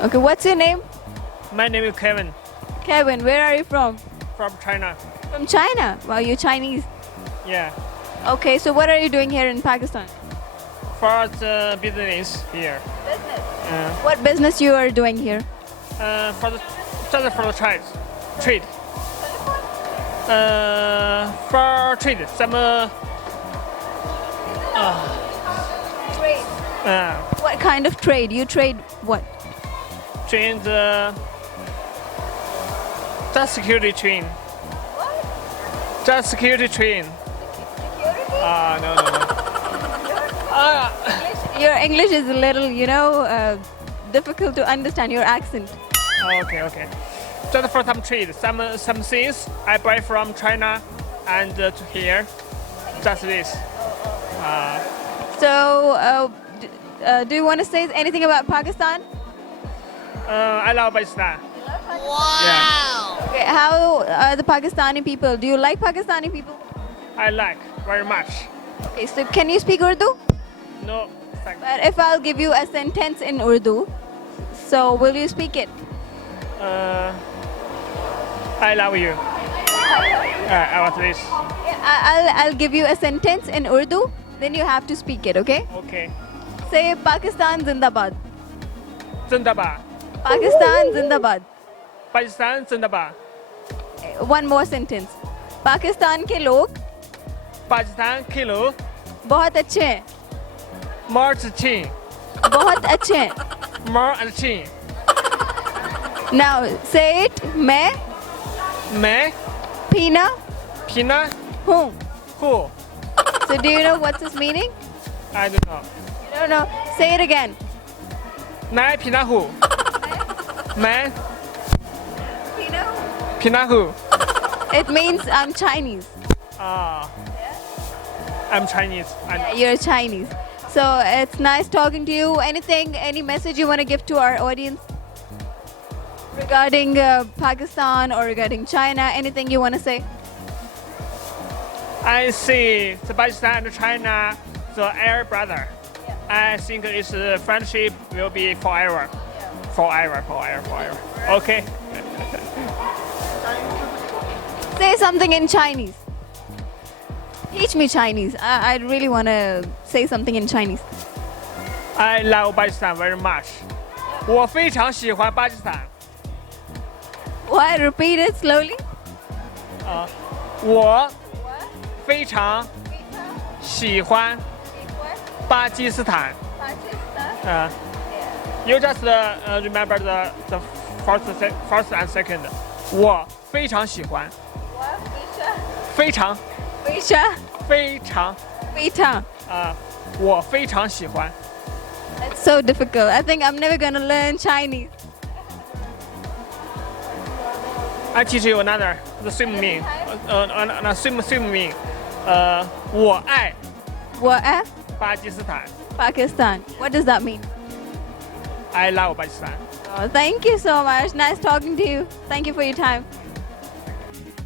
Okay, what's your name? My name is Kevin Kevin, where are you from? from China. From China. Wow, you're Chinese. Yeah, Okay, so what are you doing here in Pakistan? for the business here. Business. Uh, What business you are doing here? for the just for the trade. For trade some Trade. uh, What kind of trade? You trade what? train the security train. Just security train. No. Your English is a little, difficult to understand your accent. Okay. Just for some trade, some things I buy from China and to here. Just this. So, do you want to say anything about Pakistan? I love Pakistan. Okay, how are the Pakistani people? Do you like Pakistani people? I like very much. Okay, so can you speak Urdu? No, thanks. But if I'll give you a sentence in Urdu, so will you speak it? I love you. I want this. I'll give you a sentence in Urdu, then you have to speak it, okay? Okay. Say Pakistan Zindabad. Zindabad. Pakistan Zindabad. Pakistan Zindabad. One more sentence. Pakistan के लोग Pakistan के लोग बहुत अच्छे हैं. बहुत अच्छे बहुत अच्छे हैं. बहुत अच्छे. Now say it. मैं पीना पीना हूँ. हूँ. So do you know what's its meaning? I don't know. You don't know. Say it again. मैं पीना हूँ. मैं पीना. पीना हूँ. It means I'm Chinese. I'm Chinese. Yeah, you're Chinese. So it's nice talking to you. Any message you want to give to our audience regarding Pakistan or regarding China? Anything you want to say? I see the Pakistan and China, the air brother. I think its friendship will be forever. Forever. Okay. Say something in Chinese. Teach me Chinese. I really want to say something in Chinese. I love Pakistan very much. 我非常喜欢巴基斯坦。 Why? Repeat it slowly. 我非常喜欢巴基斯坦。You just remember the first and second. 我非常喜欢。非常。我非常喜欢。 That's so difficult. I think I'm never gonna learn Chinese. I teach you another the same meaning. Same meaning. 我爱 What? 巴基斯坦。 Pakistan. What does that mean? I love Pakistan. Oh, thank you so much. Nice talking to you. Thank you for your time.